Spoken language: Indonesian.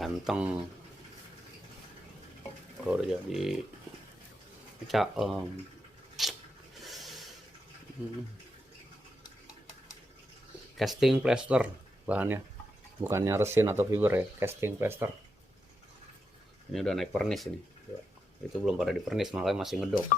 ganteng. Kalau udah jadi caem. Casting plaster bahannya, bukannya resin atau fiber ya, casting plaster. Ini udah naik pernis ini, itu belum pada dipernis makanya masih ngedok.